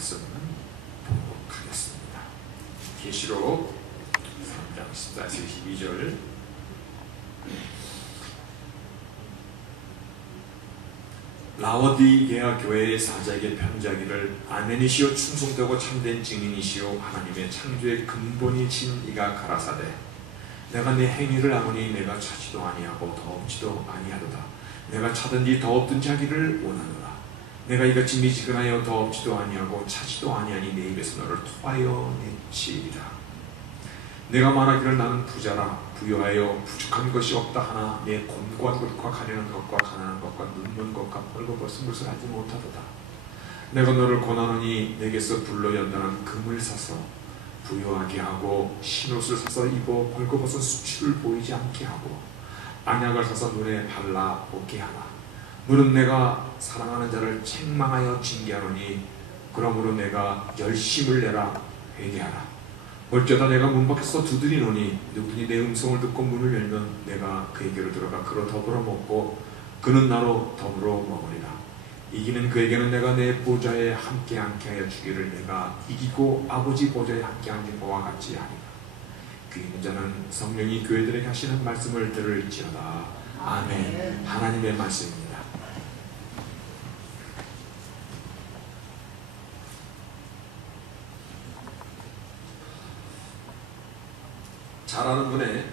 말씀은 보도록 하겠습니다. 계시록 3장 14에서 22절. 라오디게아 교회의 사자에게 편지하기를 아멘이시오 충성되고 참된 증인이시오 하나님의 창조의 근본이신 이가 가라사대 내가 내 행위를 아노니 내가 차지도 아니하고 더없지도 아니하도다. 내가 차든지 더없든지 하기를 원하노라. 내가 이같이 미지근하여 더없지도 아니하고 차지도 아니하니 내 입에서 너를 토하여 내치리라. 내가 말하기를 나는 부자라 부유하여 부족한 것이 없다 하나 내 곤고한 것과 가련한 것과 가난한 것과 눈먼 것과 벌거벗은 것을 하지 못하도다. 내가 너를 권하노니 내게서 불로 연단한 금을 사서 부유하게 하고 신옷을 사서 입어 벌거벗은 수치를 보이지 않게 하고 안약을 사서 눈에 발라 벗게 하라. 무릇 내가 사랑하는 자를 책망하여 징계하노니 그러므로 내가 열심을 내라 회개하라. 볼지어다 내가 문 밖에서 두드리노니 누구니 내 음성을 듣고 문을 열면 내가 그에게로 들어가 그로 더불어 먹고 그는 나로 더불어 먹으리라. 이기는 그에게는 내가 내 보좌에 함께 앉게 하여 주기를 내가 이기고 아버지 보좌에 함께 앉은 것과 같이 하리라. 귀 있는 자는 성령이 교회들에게 하시는 말씀을 들을지어다. 아멘. 하나님의 말씀입니다. 잘 아는 분의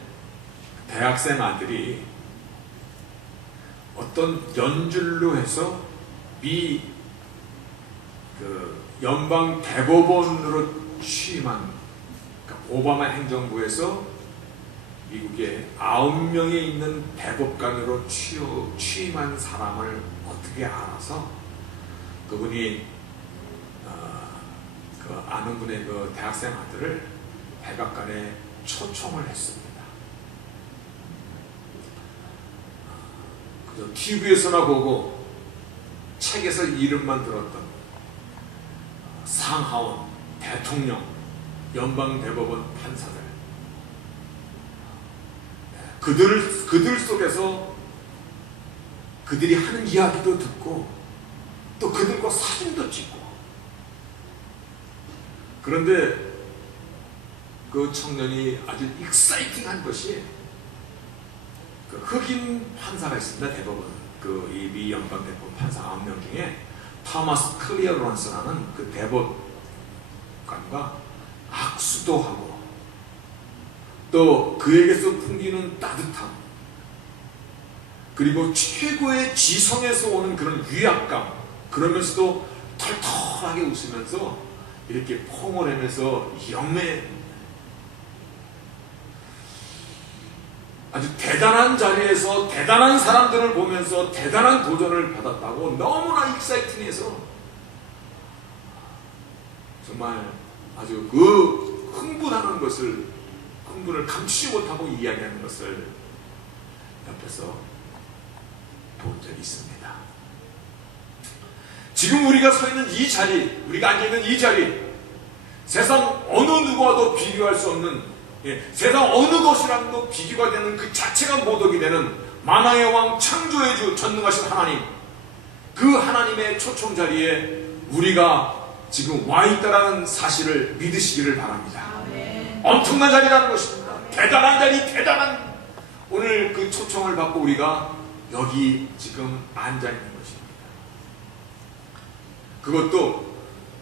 대학생 아들이 어떤 연줄로 해서 미 연방 대법원으로 취임한, 그러니까 오바마 행정부에서 미국에 9명에 있는 대법관으로 취임한 사람을 어떻게 알아서 그분이 그 아는 분의 그 대학생 아들을 백악관에 초청을 했습니다. 그저 TV에서나 보고 책에서 이름만 들었던 상하원, 대통령, 연방대법원 판사들, 그들 속에서 그들이 하는 이야기도 듣고 또 그들과 사진도 찍고. 그런데 그 청년이 아주 익사이팅한 것이 그 흑인 판사가 있습니다. 대법원 이 미 연방 대법원 판사 9명 중에 토마스 클리어런스라는 그 대법관과 악수도 하고 또 그에게서 풍기는 따뜻함 그리고 최고의 지성에서 오는 그런 위압감, 그러면서도 털털하게 웃으면서 이렇게 폼을 하면서 영매 아주 대단한 자리에서 대단한 사람들을 보면서 대단한 도전을 받았다고 너무나 익사이팅해서 정말 아주 그 흥분을 감추지 못하고 이야기하는 것을 옆에서 본 적이 있습니다. 지금 우리가 서 있는 이 자리, 우리가 앉아있는 이 자리, 세상 어느 누구와도 비교할 수 없는, 세상 어느 것이랑도 비교가 되는 그 자체가 모독이 되는 만왕의 왕 창조의 주 전능하신 하나님, 그 하나님의 초청 자리에 우리가 지금 와 있다라는 사실을 믿으시기를 바랍니다. 아멘. 엄청난 자리라는 것입니다. 아멘. 대단한 자리, 대단한 오늘 그 초청을 받고 우리가 여기 지금 앉아 있는 것입니다. 그것도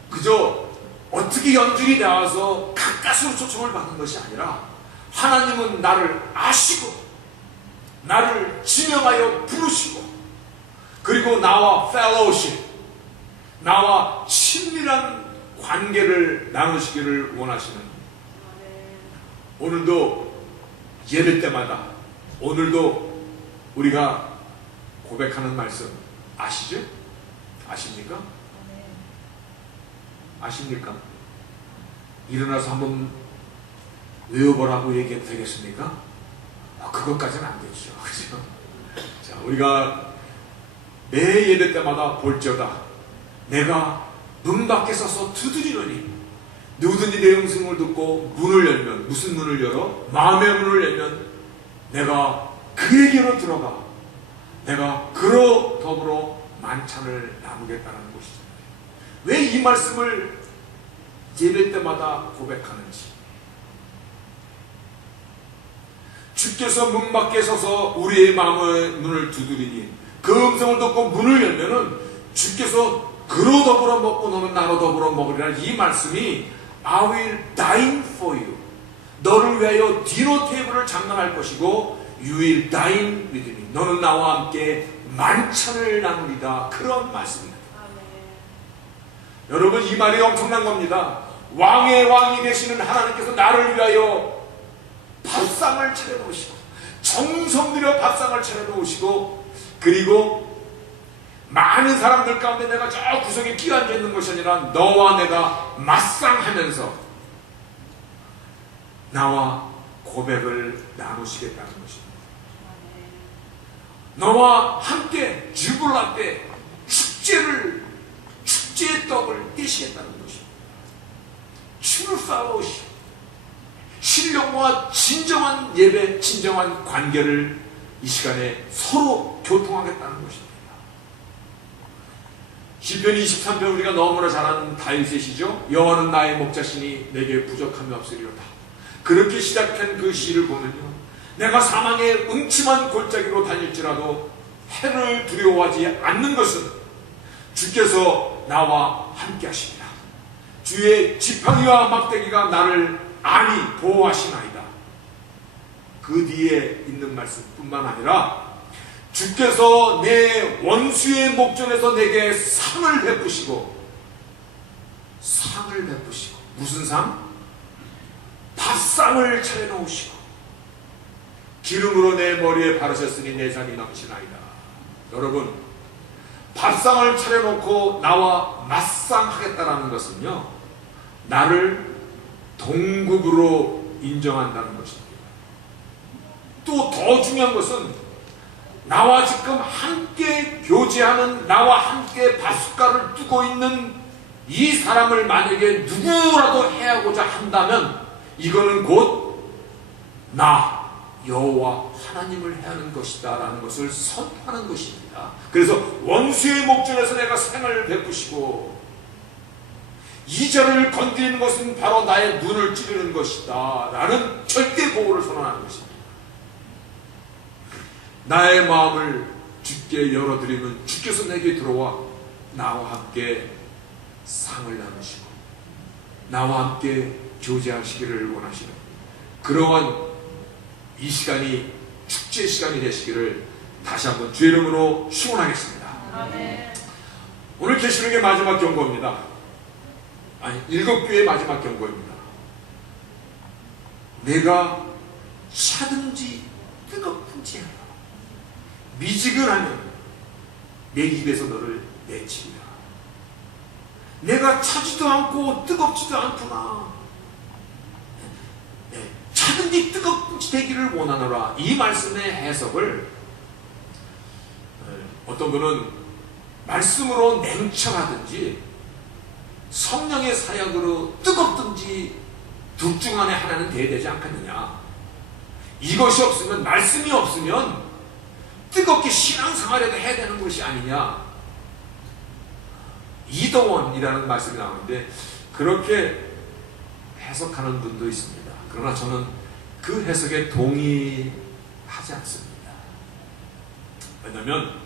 그저 어떻게 연줄이 나와서 가까스로 초청을 받는 것이 아니라 하나님은 나를 아시고 나를 지명하여 부르시고 그리고 나와 펠로우십, 나와 친밀한 관계를 나누시기를 원하시는, 오늘도 예배 때마다 오늘도 우리가 고백하는 말씀 아시죠? 아십니까? 아십니까? 일어나서 한번 외워보라고 얘기해도 되겠습니까? 그것까지는 안 되죠. 그죠? 자, 우리가 매 예배 때마다 볼지어다 내가 문 밖에 서서 두드리노니 누구든지 내 음성을 듣고 문을 열면, 무슨 문을 열어? 마음의 문을 열면 내가 그에게로 들어가 내가 그로 더불어 만찬을 나누겠다는 것이죠. 왜 이 말씀을 예배 때마다 고백하는지. 주께서 문 밖에 서서 우리의 마음의 문을 두드리니 그 음성을 듣고 문을 열면은 주께서 그로 더불어 먹고 너는 나로 더불어 먹으리라. 이 말씀이 I will dine for you. 너를 위하여 디너 테이블을 장만할 것이고 You will dine with me. 너는 나와 함께 만찬을 나누리다. 그런 말씀입니다. 여러분, 이 말이 엄청난 겁니다. 왕의 왕이 되시는 하나님께서 나를 위하여 밥상을 차려놓으시고 정성 들여 밥상을 차려놓으시고, 그리고 많은 사람들 가운데 내가 저 구석에 끼어 앉아 있는 것이 아니라 너와 내가 맞상하면서 나와 고백을 나누시겠다는 것입니다. 너와 함께 주불라때 축제의 떡을 떼시겠다는 것입니다. 추를 쌓아오시고 신령과 진정한 예배, 진정한 관계를 이 시간에 서로 교통하겠다는 것입니다. 시편 23편 우리가 너무나 잘 아는 다윗의 시죠. 여호와는 나의 목자시니 내게 부족함이 없으리로다. 그렇게 시작한 그 시를 보면요, 내가 사망의 음침한 골짜기로 다닐지라도 해를 두려워하지 않는 것은 주께서 나와 함께 하십니다. 주의 지팡이와 막대기가 나를 안히 보호하시나이다. 그 뒤에 있는 말씀뿐만 아니라 주께서 내 원수의 목전에서 내게 상을 베푸시고 무슨 상? 밥상을 차려놓으시고 기름으로 내 머리에 바르셨으니 내 잔이 넘치나이다. 여러분, 밥상을 차려놓고 나와 맞상하겠다라는 것은요, 나를 동급으로 인정한다는 것입니다. 또 더 중요한 것은 나와 지금 함께 교제하는, 나와 함께 밥숟가락을 두고 있는 이 사람을 만약에 누구라도 해하고자 한다면 이거는 곧 나 여호와 하나님을 해하는 것이다 라는 것을 선포하는 것입니다. 그래서 원수의 목전에서 내가 상을 베푸시고 이자를 건드리는 것은 바로 나의 눈을 찌르는 것이다 라는 절대 보호를 선언하는 것입니다. 나의 마음을 주께 열어드리면 주께서 내게 들어와 나와 함께 상을 나누시고 나와 함께 교제하시기를 원하시는 그러한 이 시간이 축제 시간이 되시기를 다시 한번 주의 이름으로 축원하겠습니다. 아멘. 오늘 계시록의 마지막 경고입니다. 아니, 7교의 마지막 경고입니다. 내가 차든지 뜨겁든지 하라. 미지근하면 내 입에서 너를 내치리라. 내가 차지도 않고 뜨겁지도 않구나. 차든지 뜨겁든지 되기를 원하노라. 이 말씀의 해석을 어떤 분은 말씀으로 냉철하든지 성령의 사역으로 뜨겁든지 둘 중 안에 하나는 돼야 되지 않겠느냐. 이것이 없으면, 말씀이 없으면 뜨겁게 신앙생활에도 해야 되는 것이 아니냐. 이도원이라는 말씀이 나오는데 그렇게 해석하는 분도 있습니다. 그러나 저는 그 해석에 동의하지 않습니다. 왜냐하면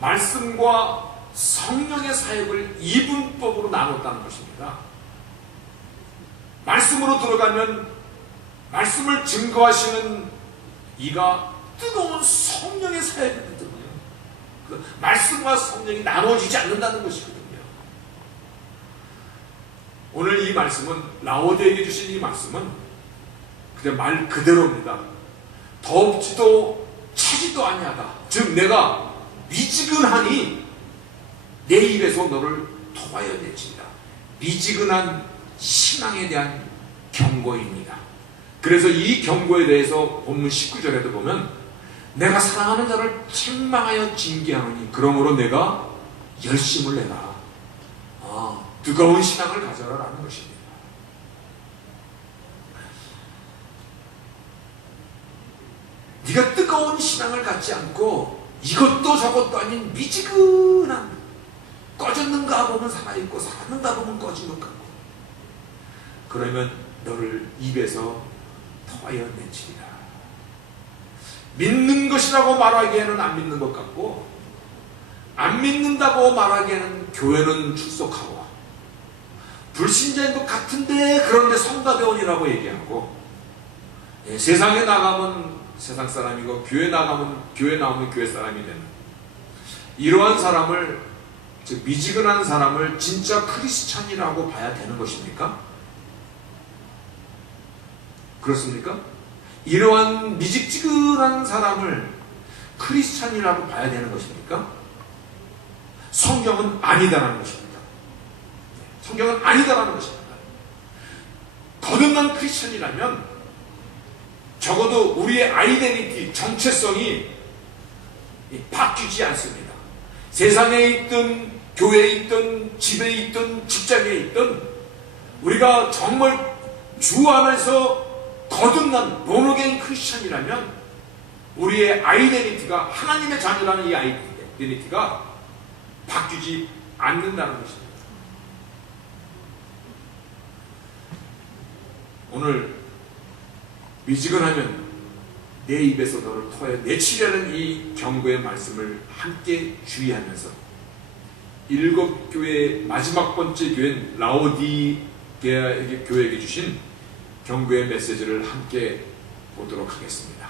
말씀과 성령의 사역을 이분법으로 나눴다는 것입니다. 말씀으로 들어가면 말씀을 증거하시는 이가 뜨거운 성령의 사역이거든요. 그 말씀과 성령이 나눠지지 않는다는 것이거든요. 오늘 이 말씀은, 라오디에게 주신 이 말씀은 그냥 말 그대로입니다. 덥지도 차지도 아니하다. 즉 내가 미지근하니 내 입에서 너를 토하여 내친다. 미지근한 신앙에 대한 경고입니다. 그래서 이 경고에 대해서 본문 19절에도 보면 내가 사랑하는 자를 책망하여 징계하노니 그러므로 내가 열심을 내라. 뜨거운 신앙을 가져라 라는 것입니다. 네가 뜨거운 신앙을 갖지 않고 이것도 저것도 아닌 미지근한 꺼졌는가 하고 보면 살아있고 살아있는가 보면 꺼진 것 같고, 그러면 너를 입에서 토하여 내치리라. 믿는 것이라고 말하기에는 안 믿는 것 같고, 안 믿는다고 말하기에는 교회는 출석하고, 불신자인 것 같은데 그런데 성가대원이라고 얘기하고, 세상에 나가면 세상 사람이고 교회 나가면 교회 나오면 교회 사람이 되는 이러한 사람을, 즉 미지근한 사람을 진짜 크리스찬이라고 봐야 되는 것입니까? 그렇습니까? 이러한 미직지근한 사람을 크리스찬이라고 봐야 되는 것입니까? 성경은 아니다라는 것입니다. 성경은 아니다라는 것입니다. 거듭난 크리스찬이라면 적어도 우리의 아이덴티티, 정체성이 바뀌지 않습니다. 세상에 있든 교회에 있든 집에 있든 직장에 있든 우리가 정말 주 안에서 거듭난 본어게인 크리스찬이라면 우리의 아이덴티티가, 하나님의 자녀라는 이 아이덴티티가 바뀌지 않는다는 것입니다. 오늘 미지근하면 내 입에서 너를 토하여 내치려는 이 경고의 말씀을 함께 주의하면서 일곱 교회의 마지막 번째 교회인 라오디게아 교회에게 주신 경고의 메시지를 함께 보도록 하겠습니다.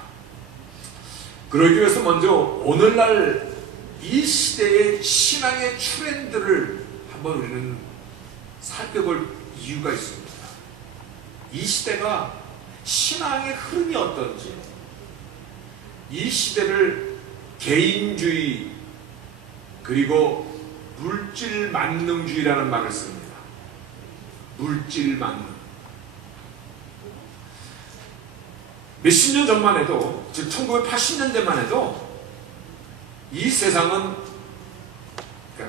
그러기 위해서 먼저 오늘날 이 시대의 신앙의 트렌드를 한번 우리는 살펴볼 이유가 있습니다. 이 시대가 신앙의 흐름이 어떤지, 이 시대를 개인주의 그리고 물질 만능주의라는 말을 씁니다. 물질 만능. 몇십 년 전만 해도, 즉 1980년대만 해도 이 세상은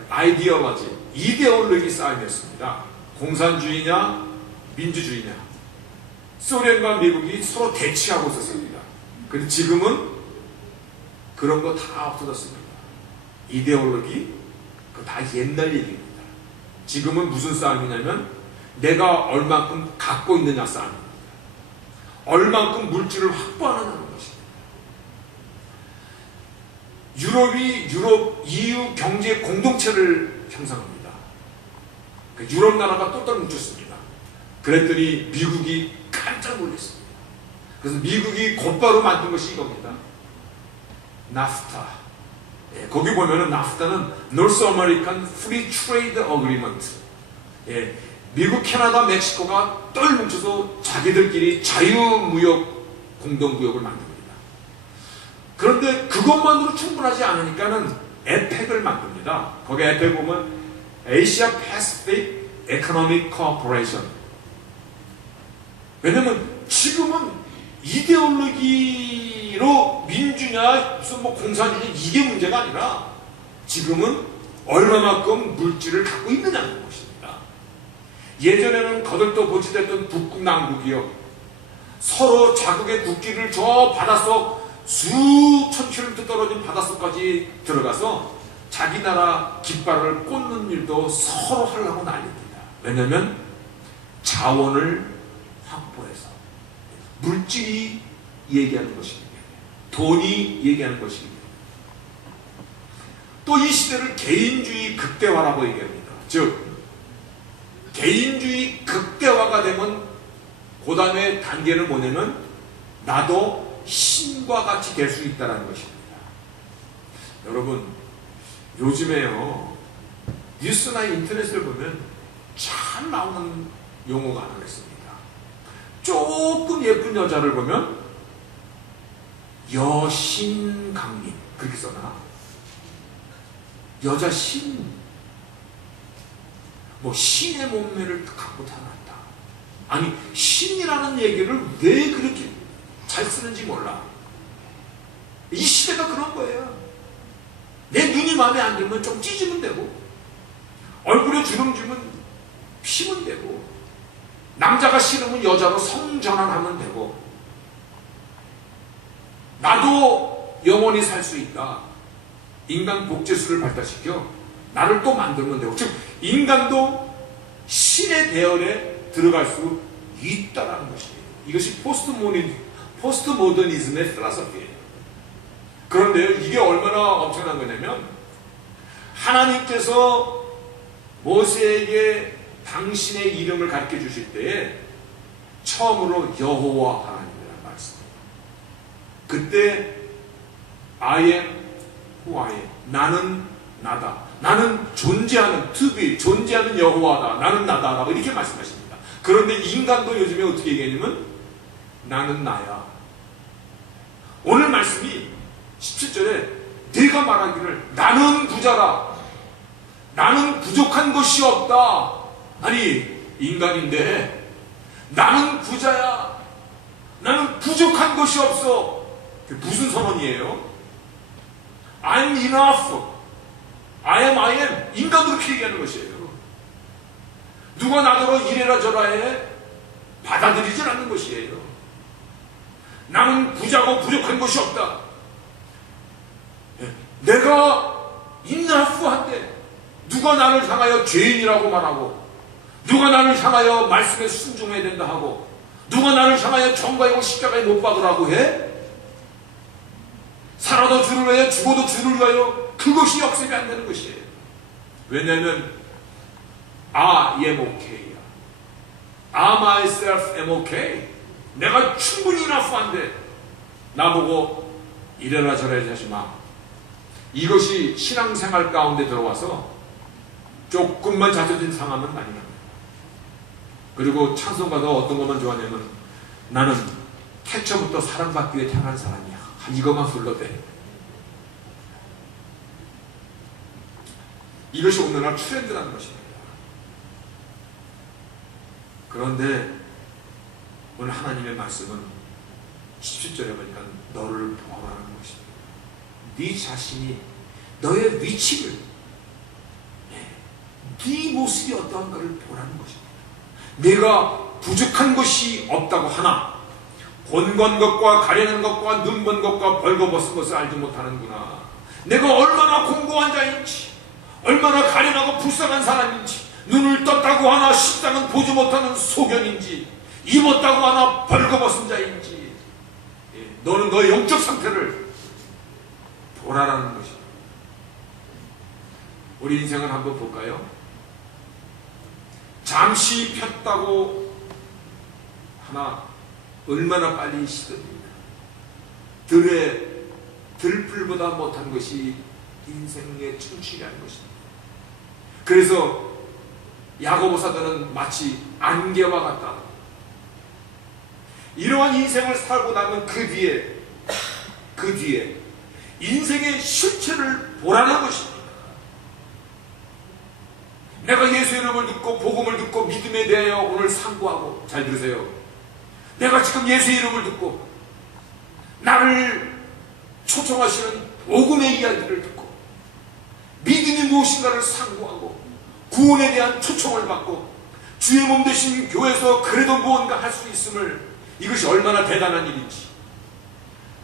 아이디어로지, 이데올로기 싸움이었습니다. 공산주의냐 민주주의냐, 소련과 미국이 서로 대치하고 있었습니다. 그런데 지금은 그런 거 다 없어졌습니다. 이데올로기, 그거 다 옛날 얘기입니다. 지금은 무슨 싸움이냐면 내가 얼만큼 갖고 있느냐 싸움입니다. 얼만큼 물질을 확보하느냐는 것입니다. 유럽이 EU 경제 공동체를 형성합니다. 유럽 나라가 똘똘 뭉쳤습니다. 그랬더니 미국이 깜짝 놀랐습니다. 그래서 미국이 곧바로 만든 것이 이겁니다. 나프타. 거기 보면은 나프타는 North American Free Trade Agreement. 미국, 캐나다, 멕시코가 똘 뭉쳐서 자기들끼리 자유무역 공동구역을 만듭니다. 그런데 그것만으로 충분하지 않으니까는 에펙을 만듭니다. 거기 에펙 보면 Asia Pacific Economic Cooperation. 왜냐면 지금은 이데올로기로 민주냐 무슨 뭐 공산주의 이게 문제가 아니라 지금은 얼마만큼 물질을 갖고 있느냐는 것입니다. 예전에는 거들떠 보지됐던 북극 남극이요, 서로 자국의 국기를 저 바닷속 수천 킬로미터 떨어진 바닷속까지 들어가서 자기 나라 깃발을 꽂는 일도 서로 하려고 난립니다. 왜냐하면 자원을 확보해서, 물질이 얘기하는 것입니다. 돈이 얘기하는 것입니다. 또 이 시대를 개인주의 극대화라고 얘기합니다. 즉 개인주의 극대화가 되면 그 다음에 단계는 뭐냐면 나도 신과 같이 될 수 있다는 것입니다. 여러분, 요즘에요 뉴스나 인터넷을 보면 참 나오는 용어가 하나 있습니다. 조금 예쁜 여자를 보면 여신강림 그렇게 써나? 여자 신, 뭐 신의 몸매를 갖고 태어났다. 아니, 신이라는 얘기를 왜 그렇게 잘 쓰는지 몰라. 이 시대가 그런 거예요. 내 눈이 마음에 안 들면 좀 찢으면 되고, 얼굴에 주름 주면 피면 되고, 남자가 싫으면 여자로 성전환하면 되고, 나도 영원히 살 수 있다. 인간 복제술을 발달시켜 나를 또 만들면 되고, 즉 인간도 신의 대열에 들어갈 수 있다라는 것이에요. 이것이 포스트 모더니즘의 필라소피예요. 그런데요, 이게 얼마나 엄청난 거냐면, 하나님께서 모세에게 당신의 이름을 가르쳐 주실 때에 처음으로 여호와 하나님이라는 말씀입니다. 그때 I am who I am. 나는 나다. 나는 존재하는, to be, 존재하는 여호와다. 나는 나다. 라고 이렇게 말씀하십니다. 그런데 인간도 요즘에 어떻게 얘기하냐면 나는 나야. 오늘 말씀이 17절에 네가 말하기를 나는 부자라. 나는 부족한 것이 없다. 아니, 인간인데 나는 부자야. 나는 부족한 것이 없어. 그게 무슨 선언이에요? I'm enough. I am. 인간도 그렇게 얘기하는 것이에요. 누가 나더러 이래라 저라 해 받아들이질 않는 것이에요. 나는 부자고 부족한 것이 없다. 내가 인나프한데 누가 나를 향하여 죄인이라고 말하고, 누가 나를 향하여 말씀에 순종해야 된다 하고, 누가 나를 향하여 정과이고 십자가에 못 박으라고 해? 살아도 주를 위하여 죽어도 주를 위하여, 그것이 역습이 안 되는 것이에요. 왜냐하면 I am okay. I myself am okay. 내가 충분히 enough한데 나보고 이래라 저래라 하지 마. 이것이 신앙생활 가운데 들어와서 조금만 잦아진 상하면 많이 납니다. 그리고 찬송가도 어떤 것만 좋아하냐면 나는 태초부터 사랑받기 위해 태어난 사람이야. 이것만 불러도 돼. 이것이 오늘날 트렌드라는 것입니다. 그런데 오늘 하나님의 말씀은 17절에 보니까 너를 보아라는 것입니다. 네 자신이 너의 위치를, 네 모습이 어떠한가를 보라는 것입니다. 내가 부족한 것이 없다고 하나 본건 것과 가려는 것과 눈먼 것과 벌거벗은 것을 알지 못하는구나. 내가 얼마나 공고한 자인지, 얼마나 가련하고 불쌍한 사람인지, 눈을 떴다고 하나 식당은 보지 못하는 소견인지, 입었다고 하나 벌거벗은 자인지, 너는 너의 영적 상태를 보라라는 것입니다. 우리 인생을 한번 볼까요? 잠시 폈다고 하나 얼마나 빨리 시듭니다. 들불보다 못한 것이 인생의 청취라는 것입니다. 그래서 야고보사도는 마치 안개와 같다. 이러한 인생을 살고 나면 그 뒤에 인생의 실체를 보라는 것입니다. 내가 예수 이름을 듣고 복음을 듣고 믿음에 대하여 오늘 상고하고, 잘 들으세요. 내가 지금 예수 이름을 듣고 나를 초청하시는 복음의 이야기를 듣고 믿음이 무엇인가를 상고하고 구원에 대한 초청을 받고 주의 몸 되신 교회에서 그래도 무언가 할 수 있음을, 이것이 얼마나 대단한 일인지,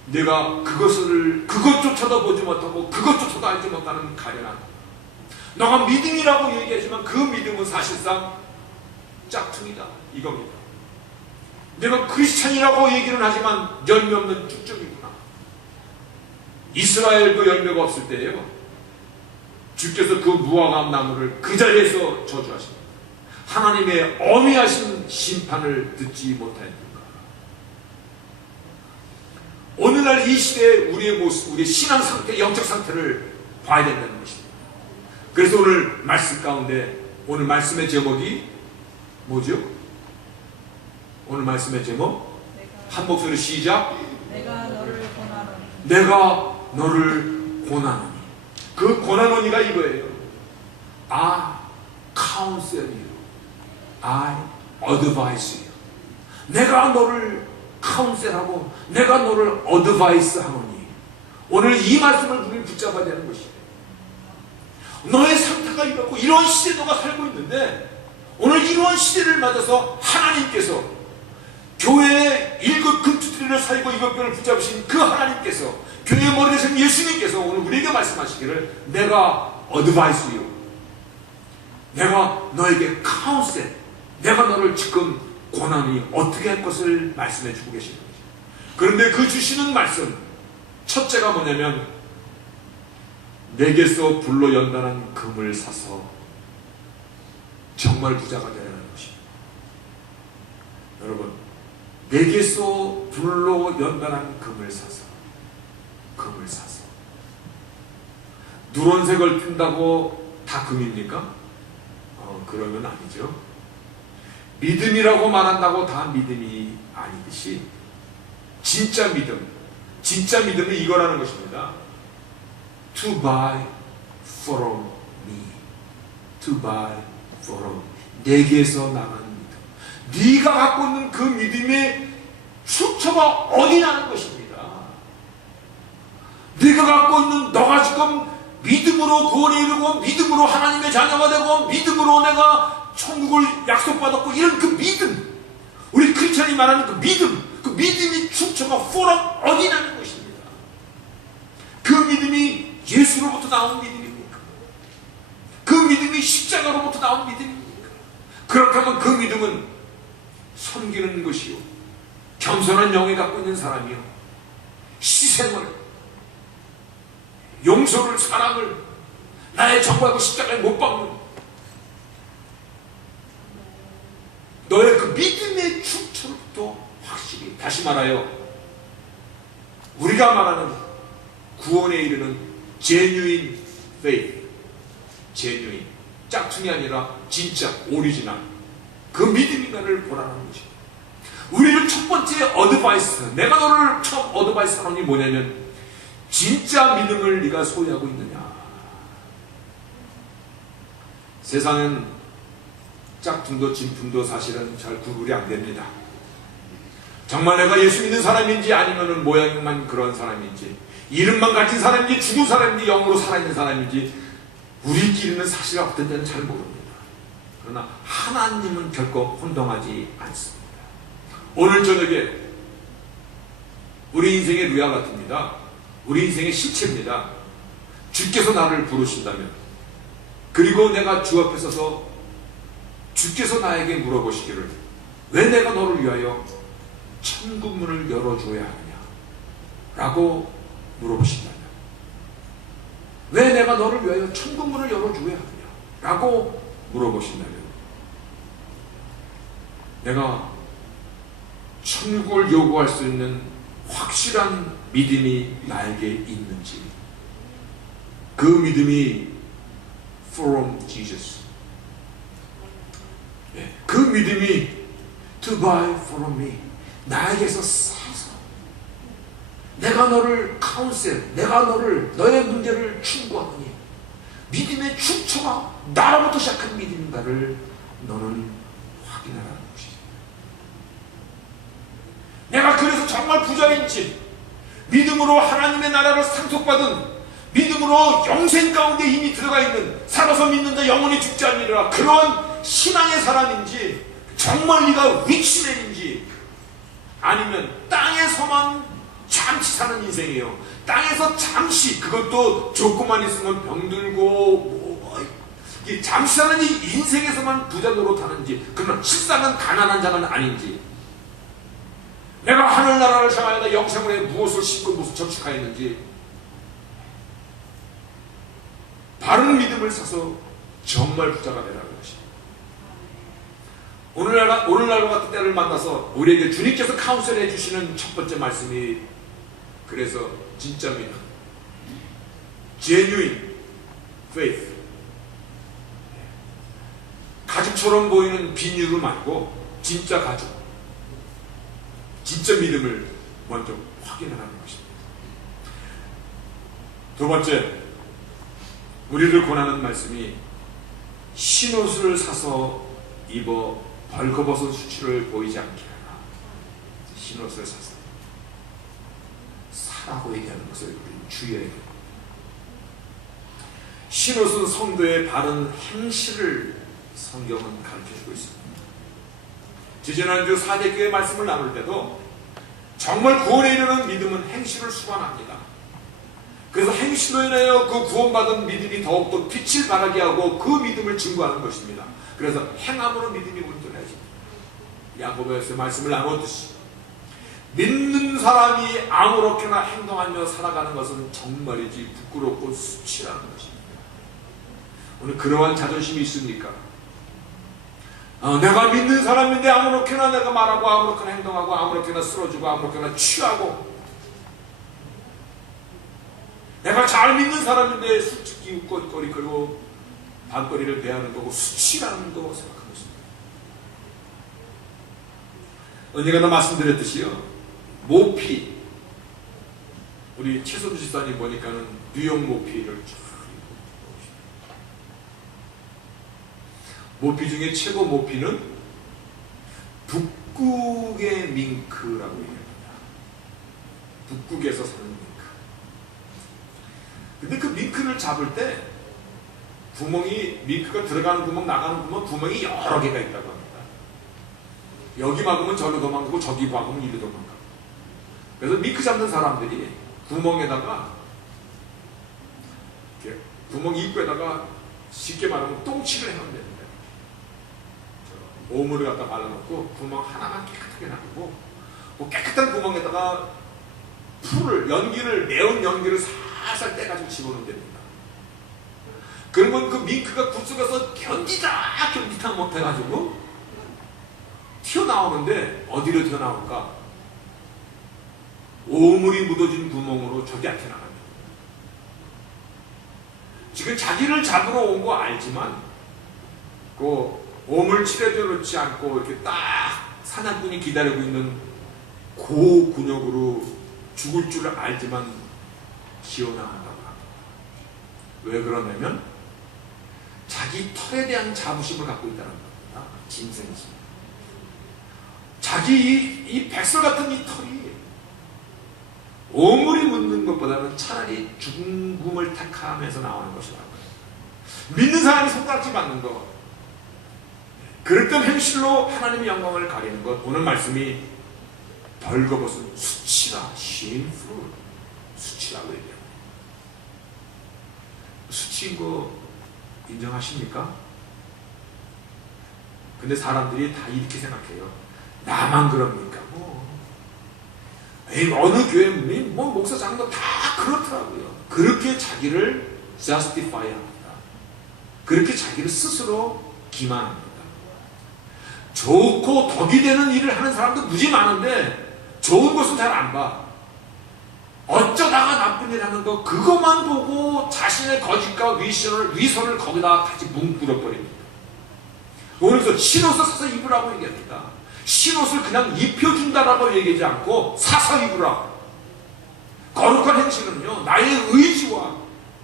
내가 그것조차도 보지 못하고 그것조차도 알지 못하는 가련한, 너가 믿음이라고 얘기하지만 그 믿음은 사실상 짝퉁이다 이겁니다. 내가 크리스찬이라고 얘기는 하지만 열매 없는 쭉쭉이구나. 이스라엘도 열매가 없을 때예요. 주께서 그 무화과 나무를 그 자리에서 저주하십니다. 하나님의 엄미하신 심판을 듣지 못하였는가. 오늘날 이 시대의 우리의 모습, 우리의 신앙 상태, 영적 상태를 봐야 된다는 것입니다. 그래서 오늘 말씀 가운데, 오늘 말씀의 제목이 뭐죠? 오늘 말씀의 제목 한 목소리 시작. 내가 너를 고난하노니. 내가 너를 고난하노니. 그 고난하노니가 이거예요. I counsel you. I advise you. 내가 너를 카운셀하고 내가 너를 어드바이스 하노니. 오늘 이 말씀을 우리는 붙잡아야 되는 것이에요. 너의 상태가 이렇고 이런 시대에 너가 살고 있는데, 오늘 이러한 시대를 맞아서 하나님께서 교회의 일곱 금투트리를 살고 이것들을 붙잡으신 그 하나님께서, 교회의 머리 되신 예수님께서 오늘 우리에게 말씀하시기를 내가 어드바이스요, 내가 너에게 카운셀, 내가 너를 지금 고난이 어떻게 할 것을 말씀해 주고 계시는 거죠. 그런데 그 주시는 말씀 첫째가 뭐냐면 내게서 불로 연단한 금을 사서 정말 부자가 되라는 것입니다. 여러분, 내게서 불로 연단한 금을 사서 누런색을 핀다고 다 금입니까? 그러면 아니죠. 믿음이라고 말한다고 다 믿음이 아니듯이 진짜 믿음은 이거라는 것입니다. To buy from me. To buy from. 내게서 나가는 믿음. 네가 갖고 있는 그 믿음의 출처가 어디냐는 것입니다. 네가 갖고 있는, 너가 지금 믿음으로 구원에 이르고 믿음으로 하나님의 자녀가 되고 믿음으로 내가 천국을 약속받았고 이런 그 믿음, 우리 크리스천이 말하는 그 믿음이 출처가 어디냐는 것입니다. 그 믿음이 예수로부터 나온 믿음입니까? 그 믿음이 십자가로부터 나온 믿음입니까? 그렇다면 그 믿음은 섬기는 것이요, 겸손한 영이 갖고 있는 사람이요, 희생을, 용서를, 사랑을, 나의 정과하고 십자가에 못 박는 너의 그 믿음의 출처부터 확실히, 다시 말하여 우리가 말하는 구원에 이르는 genuine faith, genuine, 짝퉁이 아니라 진짜 오리지널 그 믿음인가를 보라는 것입니다. 우리를 첫 번째 어드바이스, 내가 너를 처음 어드바이스 하는 게 뭐냐면 진짜 믿음을 네가 소유하고 있느냐. 세상은 짝퉁도 진품도 사실은 잘 구분이 안 됩니다. 정말 내가 예수 믿는 사람인지 아니면 모양만 그런 사람인지, 이름만 가진 사람인지 죽은 사람인지 영으로 살아있는 사람인지 우리끼리는 사실 어떤 데는 잘 모릅니다. 그러나 하나님은 결코 혼동하지 않습니다. 오늘 저녁에 우리 인생의 루야 같습니다. 우리 인생의 실체입니다. 주께서 나를 부르신다면, 그리고 내가 주 앞에 서서 주께서 나에게 물어보시기를 왜 내가 너를 위하여 천국문을 열어줘야 하느냐 라고 물어보신다면, 왜 내가 너를 위하여 천국문을 열어줘야 하느냐 라고 물어보신다면, 내가 천국을 요구할 수 있는 확실한 믿음이 나에게 있는지, 그 믿음이 from Jesus, 그 믿음이 to buy from me, 나에게서 사서 내가 너를 카운셀, 내가 너의 문제를 충고하느니 믿음의 출처가 나로부터 시작한 믿음인가를 너는 확인하라는 것이지. 내가 그래서 정말 부자인지, 믿음으로 하나님의 나라를 상속받은, 믿음으로 영생 가운데 이미 들어가 있는, 살아서 믿는다 영원히 죽지 않으리라, 그런 신앙의 사람인지, 정말 네가 위치맨인지, 아니면 땅에서만 잠시 사는 인생이에요. 땅에서 잠시, 그것도 조건만 있으면 병들고 잠시 사는 이 인생에서만 부자 노릇하는지, 그러나 실상은 가난한 자는 아닌지, 내가 하늘나라를 향하여 영생을 해 무엇을 심고 무엇을 저축하였는지, 바른 믿음을 사서 정말 부자가 되라는 것입니다. 오늘날 같은 때를 만나서 우리에게 주님께서 카운셀해 주시는 첫 번째 말씀이, 그래서 진짜 믿음, genuine faith, 가죽처럼 보이는 비닐을 말고 진짜 가죽, 진짜 믿음을 먼저 확인하라는 것입니다. 두 번째, 우리를 권하는 말씀이 흰옷을 사서 입어 벌거벗은 수치를 보이지 않게 하라. 흰옷을 사서 사라고 얘기하는 것을 우리는 주의해야 됩니다. 흰옷은 성도의 바른 행실을 성경은 가르쳐주고 있습니다. 지지난주 사대교회 말씀을 나눌 때도 정말 구원에 이르는 믿음은 행실을 수반합니다. 그래서 행실로 인하여 그 구원받은 믿음이 더욱더 빛을 발하게 하고 그 믿음을 증거하는 것입니다. 그래서 행함으로 믿음이 온전해집니다. 야고보에서 말씀을 나누었듯이 믿는 사람이 아무렇게나 행동하며 살아가는 것은 정말이지 부끄럽고 수치라는 것입니다. 오늘 그러한 자존심이 있습니까? 내가 믿는 사람인데 아무렇게나 내가 말하고 아무렇게나 행동하고 아무렇게나 쓰러지고 아무렇게나 취하고, 내가 잘 믿는 사람인데 솔직히 웃거리 그리고 밤거리를 배하는 거고 수치라는 거 생각하고 있습니다. 언젠가 말씀드렸듯이요, 모피, 우리 최선주 집사님 보니까는 뉴욕 모피를 쭉, 모피 중에 최고 모피는 북극의 밍크라고 얘기합니다. 북극에서 사는 밍크. 근데 그 밍크를 잡을 때 구멍이, 밍크가 들어가는 구멍 나가는 구멍이 여러 개가 있다고 합니다. 여기 막으면 절로 도망가고 저기 막으면 이리 도망가고. 그래서 밍크 잡는 사람들이 구멍에다가, 이렇게 구멍 입구에다가 쉽게 말하면 똥칠을 해놓으면 됩니다. 오물을 갖다 발라놓고 구멍 하나만 깨끗하게 놔두고 그 깨끗한 구멍에다가 매운 연기를 살살 떼가지고 집어넣으면 됩니다. 그러면 그 밍크가 그 속에서 견디다 못해가지고 튀어나오는데 어디로 튀어나올까? 오물이 묻어진 구멍으로 절대 안 튀어나갑니다. 지금 자기를 잡으러 온 거 알지만 그 몸을 칠해져 놓지 않고 이렇게 딱 사냥꾼이 기다리고 있는 그 근육으로 죽을 줄 알지만 기어나간다고 합니다. 왜 그러냐면 자기 털에 대한 자부심을 갖고 있다는 겁니다. 짐승이지. 자기 이 백설 같은 이 털이 오물이 묻는 것보다는 차라리 죽음을 택하면서 나오는 것이라고 해요. 믿는 사람이 손가락질 받는 것, 그랬던 행실로 하나님의 영광을 가리는 것, 오늘 말씀이 벌거벗은 수치다, shameful, 수치라고 얘기합니다. 수치인 거 인정하십니까? 근데 사람들이 다 이렇게 생각해요. 나만 그럽니까? 어느 교회 목사 장로 다 그렇더라고요. 그렇게 자기를 justify 합니다. 그렇게 자기를 스스로 기만합니다. 좋고 덕이 되는 일을 하는 사람도 무지 많은데 좋은 것은 잘 안 봐. 어쩌다가 나쁜 일 하는 거 그것만 보고 자신의 거짓과 위선을 거기다가 같이 뭉그려버립니다. 그래서 신옷을 사서 입으라고 얘기합니다. 신옷을 그냥 입혀준다라고 얘기하지 않고 사서 입으라. 거룩한 행실은요, 나의 의지와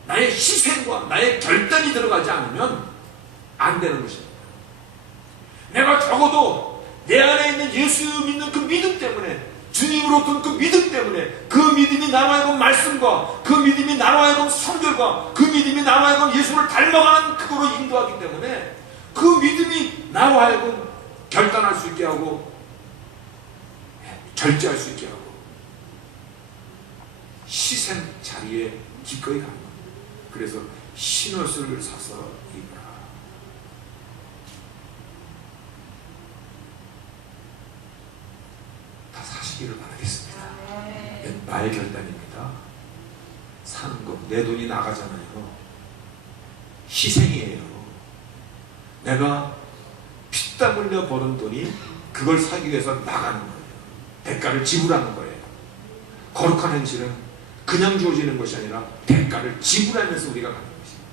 나의 희생과 나의 결단이 들어가지 않으면 안 되는 것입니다. 내가 적어도 내 안에 있는 예수 믿는 그 믿음 때문에, 주님으로부터 그 믿음 때문에, 그 믿음이 나로 하여금 말씀과 그 믿음이 나로 하여금 성결과 그 믿음이 나로 하여금 예수를 닮아가는 그거로 인도하기 때문에 그 믿음이 나로 하여금 결단할 수 있게 하고 절제할 수 있게 하고 희생 자리에 기꺼이 가는 겁니다. 그래서 신옷을 사서 입으라. 다 사시기를 바라겠습니다. 나의 결단입니다. 사는 거, 내 돈이 나가잖아요. 희생이에요. 내가 피땀 흘려 버는 돈이 그걸 사기 위해서 나가는 거예요. 대가를 지불하는 거예요. 거룩한 행실은 그냥 주어지는 것이 아니라 대가를 지불하면서 우리가 가는 것입니다.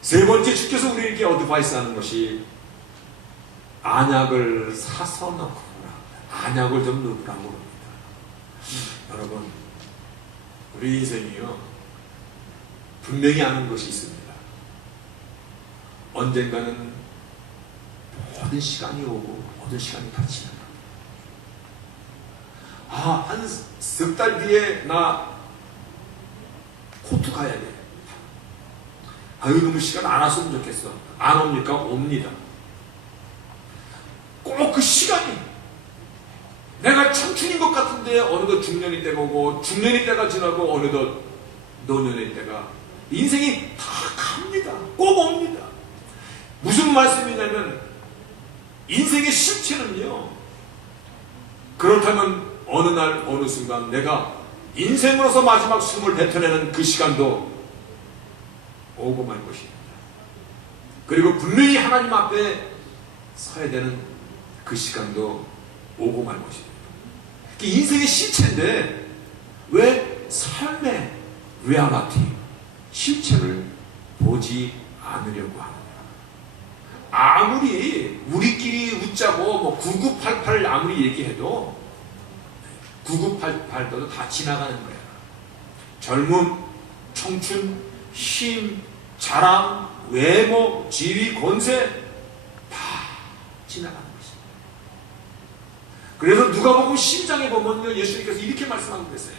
세 번째, 주께서 우리에게 어드바이스 하는 것이 안약을 사서 넣거라. 안약을 좀 넣으라고 합니다. 여러분, 우리 인생이요, 분명히 아는 것이 있습니다. 언젠가는 모든 시간이 오고 모든 시간이 다 지나갑니다. 한 석 달 뒤에 나 코트 가야 돼. 너무 시간 안 왔으면 좋겠어. 안 옵니까? 옵니다. 꼭 그 시간이 내가 청춘인 것 같은데 어느덧 중년이 때가 오고 중년이 때가 지나고 어느덧 노년의 때가 인생이 다 갑니다. 꼭 옵니다. 무슨 말씀이냐면 인생의 실체는요, 그렇다면 어느 날 어느 순간 내가 인생으로서 마지막 숨을 뱉어내는 그 시간도 오고 말 것입니다. 그리고 분명히 하나님 앞에 서야 되는 그 시간도 오고 말 것입니다. 인생의 실체인데 왜 삶의 리얼리티, 실체를 보지 않으려고 하느냐. 아무리 우리끼리 웃자고 뭐 9988 아무리 얘기해도 9988도 다 지나가는 거야. 젊음, 청춘, 힘, 자랑, 외모, 지위, 권세 다 지나가는 것입니다. 그래서 누가복음 10장에 보면요, 예수님께서 이렇게 말씀하고 계세요.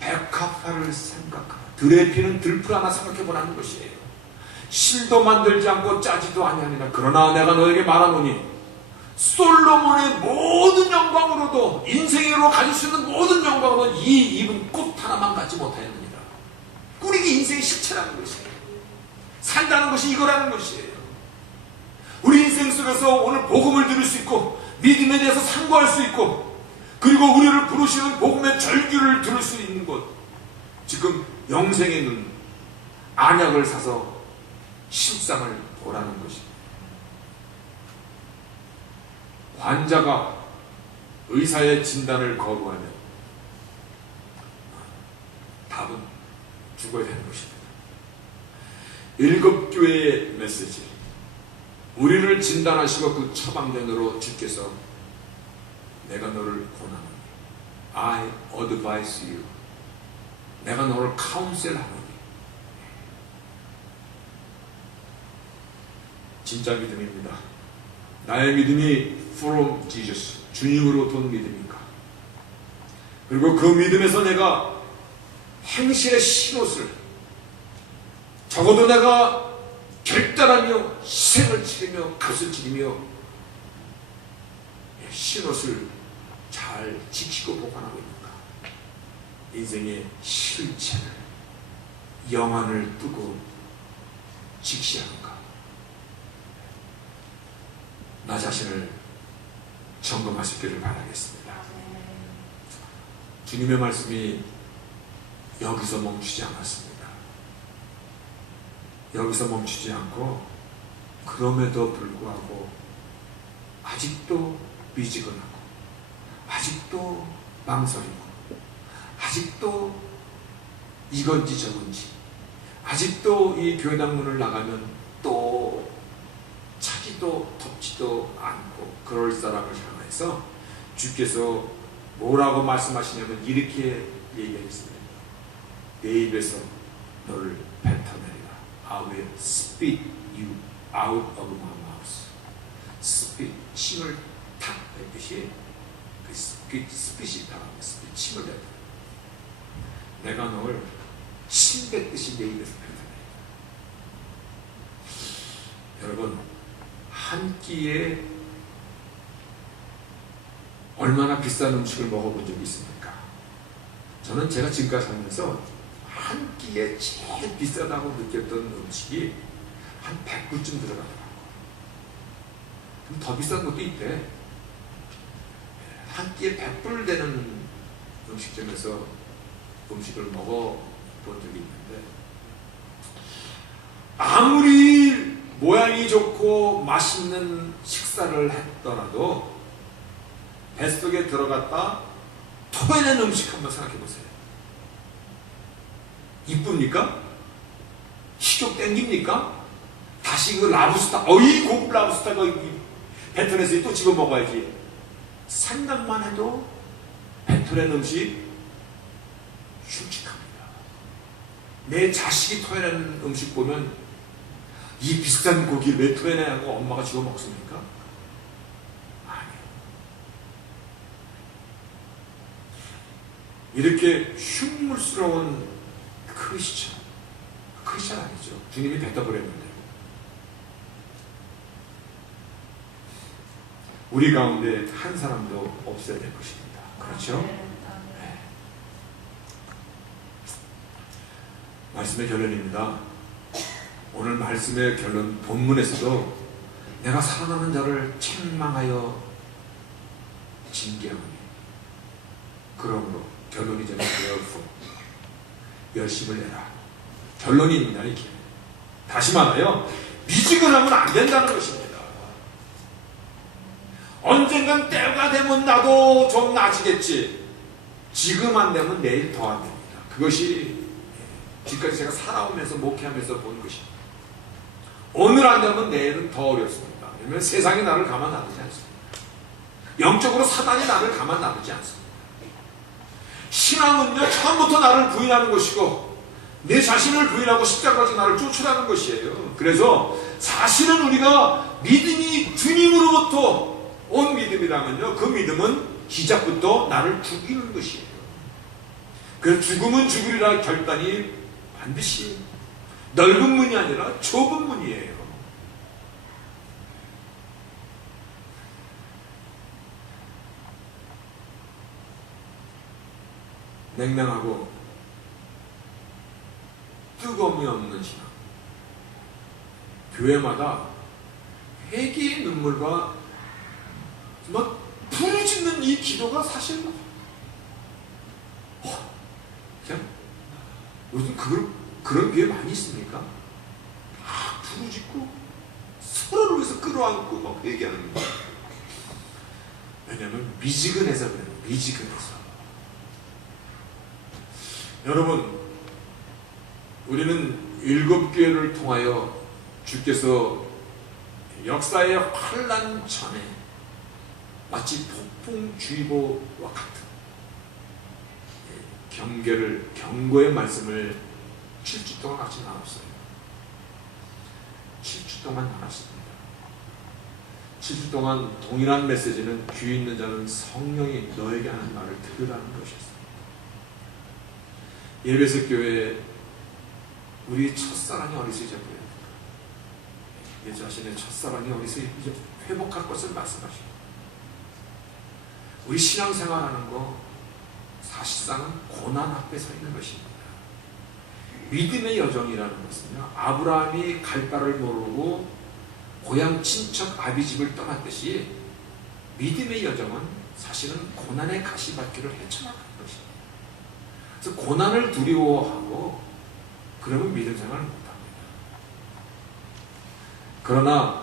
백합화를 생각하라. 들에 피는 들풀 하나 생각해보라는 것이에요. 실도 만들지 않고 짜지도 아니하니라. 그러나 내가 너에게 말하노니 솔로몬의 모든 영광으로도, 인생으로 가질 수 있는 모든 영광으로도 이 입은 꽃 하나만 갖지 못하였느니라. 이게 인생의 실체라는 것이에요. 산다는 것이 이거라는 것이에요. 우리 인생 속에서 오늘 복음을 들을 수 있고 믿음에 대해서 상고할 수 있고, 그리고 우리를 부르시는 복음의 절규를 들을 수 있는 것, 지금 영생의 눈, 안약을 사서 실상을 보라는 것입니다. 환자가 의사의 진단을 거부하면 답은 죽어야 되는 것입니다. 7교회의 메시지, 우리를 진단하시고 그 처방전으로 주께서 내가 너를 권하노니, I advise you, 내가 너를 카운셀하노니. 진짜 믿음입니다. 나의 믿음이 from Jesus, 주님으로 돈 믿음인가? 그리고 그 믿음에서 내가 행실의 신옷을, 적어도 내가 결단하며 희생을 치르며 값을 지르며 신옷을 잘 지키고 보관하고 있는가? 인생의 실체를, 영안을 뜨고 직시하는가? 나 자신을 점검하시기를 바라겠습니다. 주님의 말씀이 여기서 멈추지 않았습니다. 여기서 멈추지 않고, 그럼에도 불구하고 아직도 미지근하고, 아직도 망설이고, 아직도 이건지 저건지, 아직도 이 교회당 문을 나가면 또 차지도 덥지도 않고 그럴 사람을 향해서 주께서 뭐라고 말씀하시냐면 이렇게 얘기하셨습니다. 내 입에서 너를 뱉어내리라. I will spit you out of my mouth. spit, 침을 탁 뱉듯이 그 spit이 다 침을 뱉어. 내가 너를 침 뱉듯이 내 입에서 뱉어내리라. 여러분, 한 끼에 얼마나 비싼 음식을 먹어본 적이 있습니까? 저는 제가 지금까지 살면서 한 끼에 제일 비싸다고 느꼈던 음식이 한 100불쯤 들어가더라고요. 더 비싼 것도 있대. 한 끼에 100불 되는 음식점에서 음식을 먹어본 적이 있는데, 아무리 모양이 좋고 맛있는 식사를 했더라도 뱃속에 들어갔다 토해낸 음식 한번 생각해 보세요. 이쁩니까? 식욕 땡깁니까? 다시 그 라브스타, 어이 고급 라브스타가 뱉어내서 또 집어 먹어야지. 생각만 해도 뱉어낸 음식 흉측합니다. 내 자식이 토해낸 음식 보면 이 비싼 고기 왜 토해내냐고 엄마가 집어 먹습니까? 아니요. 이렇게 흉물스러운 크리스천 아니죠. 주님이 뱉어버렸는데. 우리 가운데 한 사람도 없어야 될 것입니다. 그렇죠? 아멘. 말씀의 결론입니다. 오늘 말씀의 결론 본문에서도 내가 사랑하는 자를 책망하여 징계하니 그러므로 결론이 되는 되어서 열심을 내라. 결론입니다. 이게 다시 말하여 미지근하면 안 된다는 것입니다. 언젠간 때가 되면 나도 좀 나아지겠지. 지금 안 되면 내일 더 안 됩니다. 그것이 지금까지 제가 살아오면서 목회하면서 본 것입니다. 오늘 안 되면 내일은 더 어렵습니다. 왜냐하면 세상이 나를 가만 놔두지 않습니다. 영적으로 사단이 나를 가만 놔두지 않습니다. 신앙은요, 처음부터 나를 부인하는 것이고 내 자신을 부인하고 십자가까지 나를 쫓으라는 것이에요. 그래서 사실은 우리가 믿음이 주님으로부터 온 믿음이라면요, 그 믿음은 시작부터 나를 죽이는 것이에요. 그래서 죽음은 죽으리라 결단이 반드시 넓은 문이 아니라 좁은 문이에요. 냉랭하고 뜨거움이 없는 신앙. 교회마다 회개의 눈물과 막 부르짖는 이 기도가 사실 그냥 요즘 그런 교회 많이 있습니까? 막 부르짖고 서로를 위해서 끌어안고 막 회개하는 거예요. 왜냐하면 미지근해서 그래요. 미지근해서. 여러분, 우리는 7교회를 통하여 주께서 역사의 환란 전에 마치 폭풍주의보와 같은 경고의 말씀을 7주 동안 같이 나눴어요. 7주 동안 나눴습니다. 7주 동안 동일한 메시지는 귀 있는 자는 성령이 너에게 하는 말을 들으라는 것이었습니다. 예배석 교회에 우리 첫사랑이 어디서 이제 보여요? 내 자신의 첫사랑이 어디서 이제 회복할 것을 말씀하시고, 우리 신앙생활하는 거 사실상은 고난 앞에 서 있는 것입니다. 믿음의 여정이라는 것은요, 아브라함이 갈 바를 모르고 고향 친척 아비집을 떠났듯이 믿음의 여정은 사실은 고난의 가시밭길을 헤쳐나가는 것입니다. 그래서 고난을 두려워하고 그러면 믿음 생활을 못합니다. 그러나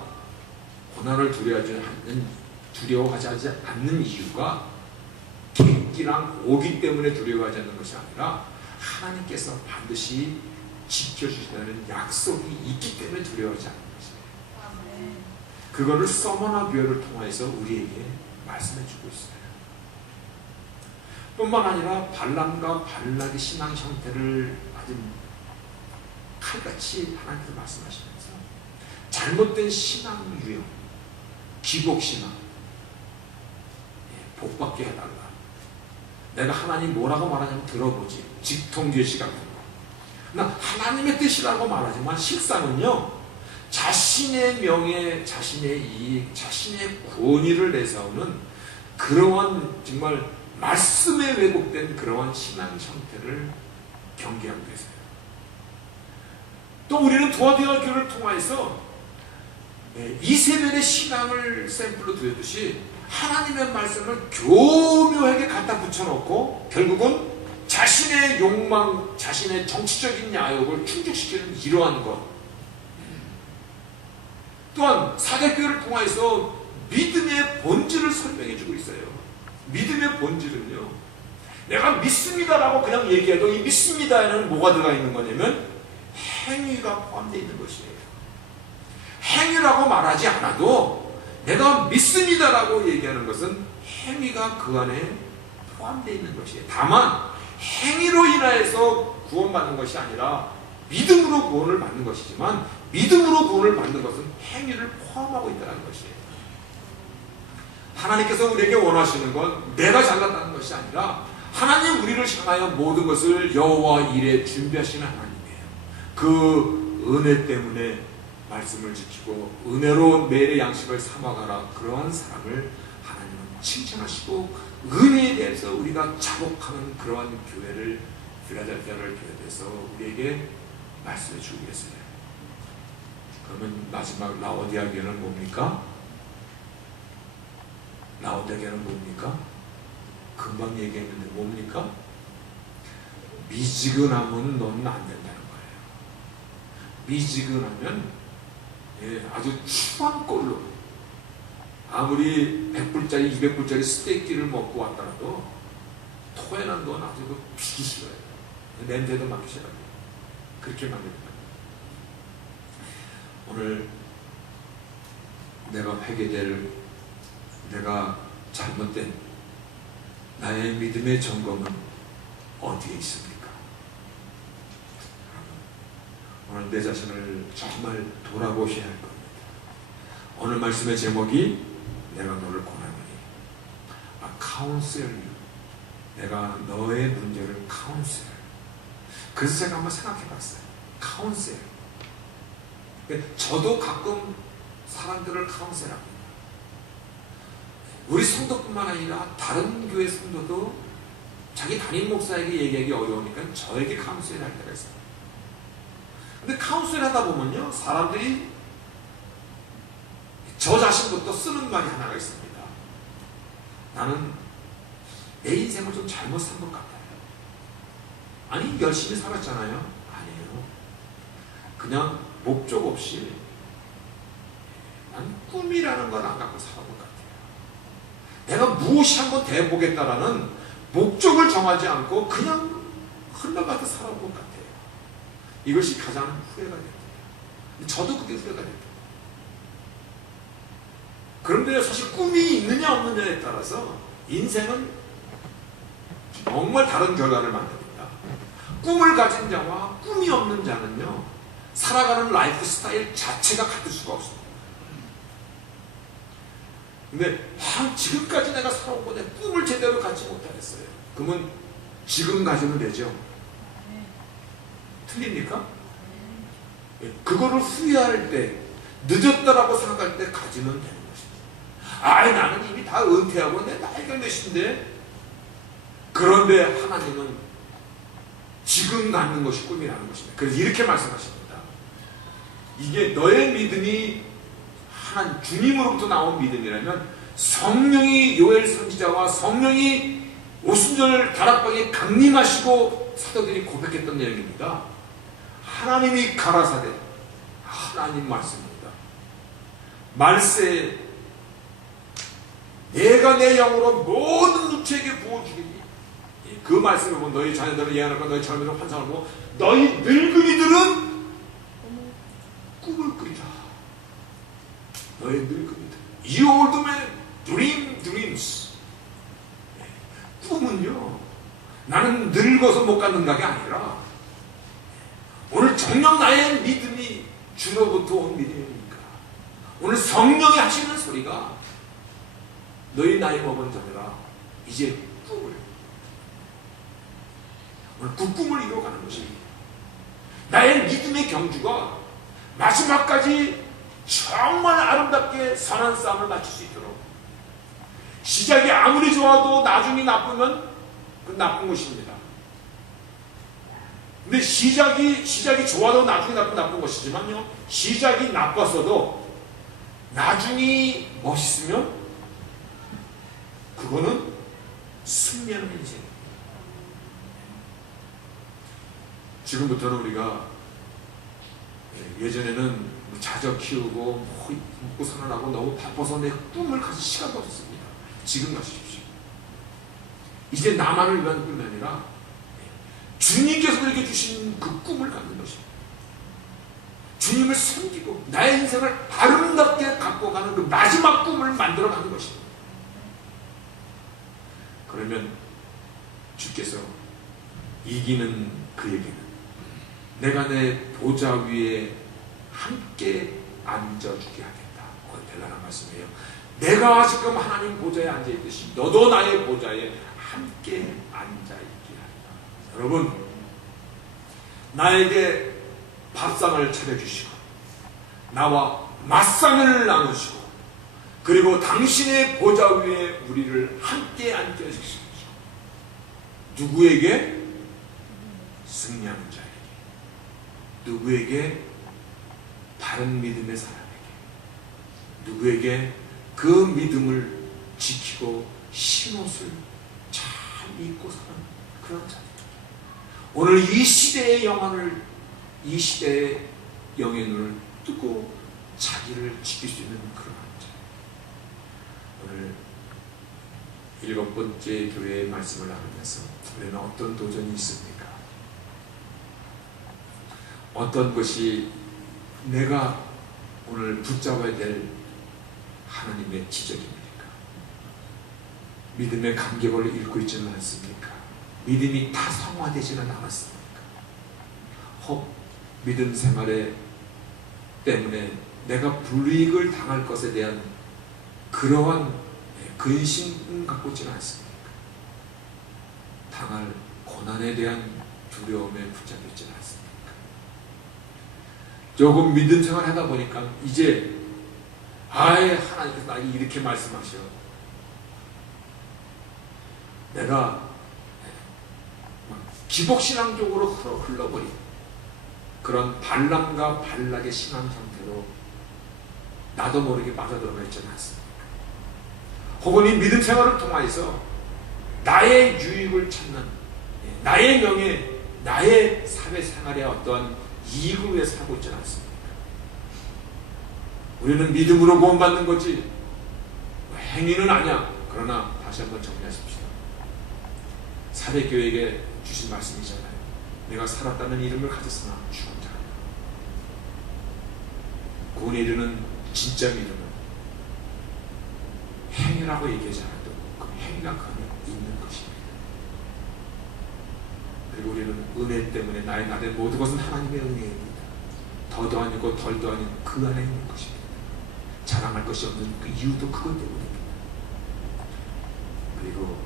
고난을 두려워하지 않는 이유가 객기랑 오기 때문에 두려워하지 않는 것이 아니라 하나님께서 반드시 지켜주시다는 약속이 있기 때문에 두려워하지 않는 것입니다. 그거를 서머나 교회를 통해서 우리에게 말씀해주고 있어요. 뿐만 아니라 발람과 발락의 신앙 형태를 아주 칼같이 하나님께서 말씀하시면서 잘못된 신앙 유형, 기복신앙, 복받게 해달라. 내가 하나님 뭐라고 말하냐면 들어보지. 직통제시 같은 거. 나 하나님의 뜻이라고 말하지만 실상은요, 자신의 명예, 자신의 이익, 자신의 권위를 내세우는 그러한 정말 말씀에 왜곡된 그러한 신앙 형태를 경계하고 계세요. 또 우리는 도와드려야 교회를 통해서 이세벨의 신앙을 샘플로 드렸듯이 하나님의 말씀을 교묘하게 갖다 붙여놓고 결국은 자신의 욕망, 자신의 정치적인 야욕을 충족시키는 이러한 것. 또한 사대교회를 통해서 믿음의 본질을 설명해주고 있어요. 믿음의 본질은요, 내가 믿습니다라고 그냥 얘기해도 이 믿습니다에는 뭐가 들어가 있는 거냐면 행위가 포함되어 있는 것이에요. 행위라고 말하지 않아도 내가 믿습니다라고 얘기하는 것은 행위가 그 안에 포함되어 있는 것이에요. 다만 행위로 인하여서 구원받는 것이 아니라 믿음으로 구원을 받는 것이지만, 믿음으로 구원을 받는 것은 행위를 포함하고 있다는 것이에요. 하나님께서 우리에게 원하시는 건 내가 잘났다는 것이 아니라 하나님 우리를 향하여 모든 것을 여호와 일에 준비하시는 하나님이에요. 그 은혜 때문에 말씀을 지키고 은혜로 매일의 양식을 삼아가라. 그러한 사람을 하나님은 칭찬하시고 은혜에 대해서 우리가 자복하는 그러한 교회를 필라델피아를 교회에서 우리에게 말씀해 주고 계세요. 그러면 마지막 라오디아 교회는 뭡니까? 라오디아 교회는 뭡니까? 금방 얘기했는데 뭡니까? 미지근하면 너는 안 된다는 거예요. 미지근하면 아주 추방꼴로 아무리 100불짜리 200불짜리 스테이키를 먹고 왔더라도 토해난 건 아주 피기 싫어요. 냄새도 맡기 싫어요. 그렇게 만듭니다. 오늘 내가 회개될 내가 잘못된 나의 믿음의 점검은 어디에 있습니까? 오늘 내 자신을 정말 돌아보셔야 할 겁니다. 오늘 말씀의 제목이 내가 너를 권하노니 counsel you. 내가 너의 문제를 counsel. 그래서 제가 한번 생각해 봤어요. counsel. 저도 가끔 사람들을 카운셀합니다. 우리 성도뿐만 아니라 다른 교회 성도도 자기 담임 목사에게 얘기하기 어려우니까 저에게 카운셀 할 때가 있어요. 근데 카운셀 하다 보면요, 사람들이 저 자신부터 쓰는 말이 하나가 있습니다. 나는 내 인생을 좀 잘못 산 것 같아요. 아니, 열심히 살았잖아요. 아니에요. 그냥 목적 없이 난 꿈이라는 걸 안 갖고 살아온 것 같아요. 내가 무엇이 한번 돼보겠다라는 목적을 정하지 않고 그냥 흘러가듯 살아온 것 같아요. 이것이 가장 후회가 됩니다. 저도 그게 후회가 됩니다. 그런데 사실 꿈이 있느냐 없느냐에 따라서 인생은 정말 다른 결과를 만듭니다. 꿈을 가진 자와 꿈이 없는 자는요, 살아가는 라이프 스타일 자체가 같을 수가 없습니다. 근데 지금까지 내가 살아온 건데 꿈을 제대로 갖지 못하겠어요. 그러면 지금 가지면 되죠? 틀립니까? 그거를 후회할 때, 늦었다라고 생각할 때 가지면 되는 것입니다. 아이, 나는 이미 다 은퇴하고 내 나이가 몇인데. 그런데 하나님은 지금 갖는 것이 꿈이라는 것입니다. 그래서 이렇게 말씀하십니다. 이게 너의 믿음이 한 주님으로부터 나온 믿음이라면 성령이 요엘 선지자와 성령이 오순절 다락방에 강림하시고 사도들이 고백했던 내용입니다. 하나님이 가라사대, 하나님 말씀입니다. 말세, 내가 내 영으로 모든 육체에게 부어주리니. 그 말씀을 보면 너희 자녀들은 예언하고 너희 젊은이들은 환상을 보고 너희 늙은이들은 꿈을 꾸리라. 너희 늙은이들, You old men dream dreams. 꿈은요, 나는 늙어서 못 갖는다가 아니라 오늘 정녕 나의 믿음이 주로부터 온 믿음입니까? 오늘 성령이 하시는 소리가 너희 나이 먹은 자들아, 이제 꿈을, 오늘 그 꿈을 이루어가는 것입니다. 나의 믿음의 경주가 마지막까지 정말 아름답게 선한 싸움을 마칠 수 있도록, 시작이 아무리 좋아도 나중이 나쁘면 그건 나쁜 것입니다. 근데 시작이 좋아도 나중이 나쁜 것이지만요, 시작이 나빴어도 나중이 멋있으면 그거는 승리하는 인생입니다. 지금부터는 우리가, 예전에는 자녀 키우고 먹고 살아나고 너무 바빠서 내 꿈을 가질 시간도 없었습니다. 지금 가십시오. 이제 나만을 위한 꿈이 아니라 주님께서 우리에게 주신 그 꿈을 갖는 것입니다. 주님을 섬기고 나의 인생을 아름답게 갖고 가는 그 마지막 꿈을 만들어가는 것입니다. 그러면 주께서 이기는 그에게는 내가 내 보좌 위에 함께 앉아주게 하겠다. 대단한 말씀이에요. 내가 지금 하나님 보좌에 앉아있듯이 너도 나의 보좌에 함께 앉아있게 한다. 여러분, 나에게 밥상을 차려주시고 나와 맞상을 나누시고 그리고 당신의 보좌 위에 우리를 함께 앉게 하시옵소서. 누구에게? 승리하는 자에게. 누구에게? 바른 믿음의 사람에게. 누구에게? 그 믿음을 지키고 신옷을 잘 입고 사는 그런 자들. 오늘 이 시대의 영혼을, 이 시대의 영의 눈을 뜨고 자기를 지킬 수 있는 그런 자. 오늘 7번째 교회의 말씀을 나누면서 우리는 어떤 도전이 있습니까? 어떤 것이 내가 오늘 붙잡아야 될 하나님의 지적입니까? 믿음의 간격을 잃고 있지는 않습니까? 믿음이 타성화되지는 않았습니까? 믿음 생활에 때문에 내가 불이익을 당할 것에 대한 그러한 근심은 갖고 있지는 않습니까? 당할 고난에 대한 두려움에 붙잡혀 있지는 않습니까? 조금 믿음 생활 하다 보니까 이제 하나님께서 나에게 이렇게 말씀하셔. 내가 기복신앙적으로 흘러버린 그런 발람과 발락의 신앙 상태로 나도 모르게 빠져들어가 있지는 않습니까? 혹은 이 믿음 생활을 통하여서 나의 유익을 찾는, 나의 명예, 나의 사회생활의 어떠한 이익을 위해 살고 있지는 않습니까? 우리는 믿음으로 구원받는 거지 행위는 아니야. 그러나 다시 한번 정리하십시오. 사대교회에게 주신 말씀이잖아요. 내가 살았다는 이름을 가졌으나 죽은 자가 아니라. 구원에 이르는 진짜 믿음은 행위라고 얘기하지 않아도 그 행위가 그 안에 있는 것입니다. 그리고 우리는 은혜 때문에 나의 모든 것은 하나님의 은혜입니다. 더도 아니고 덜도 아닌 그 안에 있는 것입니다. 자랑할 것이 없는 그 이유도 그것 때문입니다. 그리고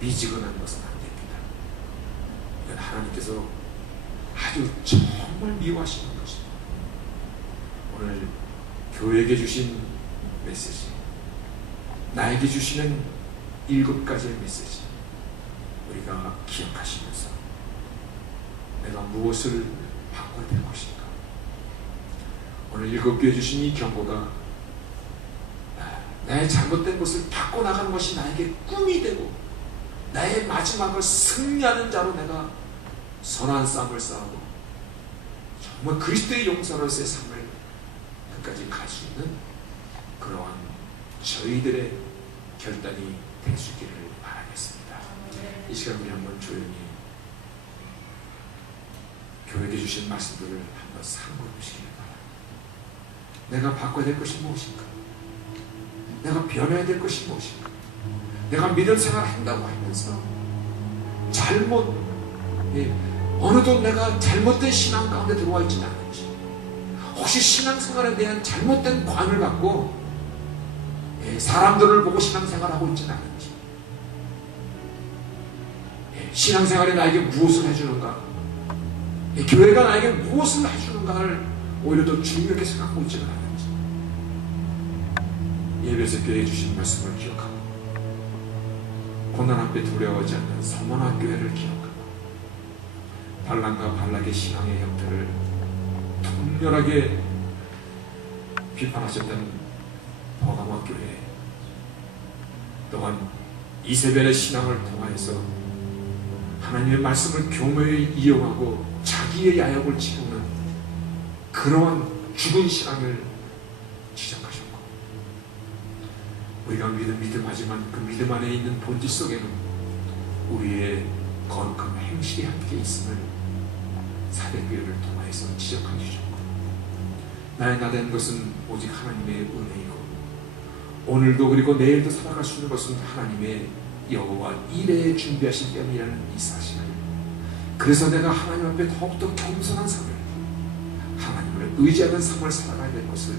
미지근한 것은 안 됩니다. 이건 하나님께서 아주 정말 미워하시는 것입니다. 오늘 교회에게 주신 메시지, 나에게 주시는 7가지의 메시지 우리가 기억하시면서 내가 무엇을 바꿔야 될 것인가. 오늘 7교회 주신 이 경고가 나의 잘못된 것을 바꿔나가는 것이 나에게 꿈이 되고 나의 마지막을 승리하는 자로 내가 선한 싸움을 싸우고 정말 그리스도의 용사로서의 삶을 끝까지 갈 수 있는 그러한 저희들의 결단이 될 수 있기를 바라겠습니다. 이 시간 우리 한번 조용히 교회에 주신 말씀들을 한번 상고해 보시기를 바랍니다. 내가 바꿔야 될 것이 무엇인가? 내가 변해야 될 것이 무엇인가? 내가 믿음 생활을 한다고 하면서 어느덧 내가 잘못된 신앙 가운데 들어와 있지는 않은지, 혹시 신앙생활에 대한 잘못된 관을 갖고 사람들을 보고 신앙생활을 하고 있지는 않은지, 신앙생활이 나에게 무엇을 해주는가, 교회가 나에게 무엇을 해주는가를 오히려 더 중요하게 생각하고 있지는 않은지, 예배에서 교회에 주신 말씀을 기억하고 고난 앞에 두려워하지 않는 성원한 교회를 기억하고 발람과 발락의 신앙의 형태를 통렬하게 비판하셨던 버가모 교회, 또한 이세벨의 신앙을 통하여서 하나님의 말씀을 교묘히 이용하고 자기의 야욕을 채우는 그러한 죽은 신앙을 지적하셨고, 우리가 믿음하지만 그 믿음 안에 있는 본질 속에는 우리의 거룩한 행실이 함께 있음을 사대교회를 통하여서 지적해 주셨고, 나의 나된 것은 오직 하나님의 은혜이고 오늘도 그리고 내일도 살아갈 수 있는 것은 하나님의 여호와 이레에 준비하신 때문이라는 이 사실을, 그래서 내가 하나님 앞에 더욱더 겸손한 삶을, 하나님을 의지하는 삶을 살아가야 될 것을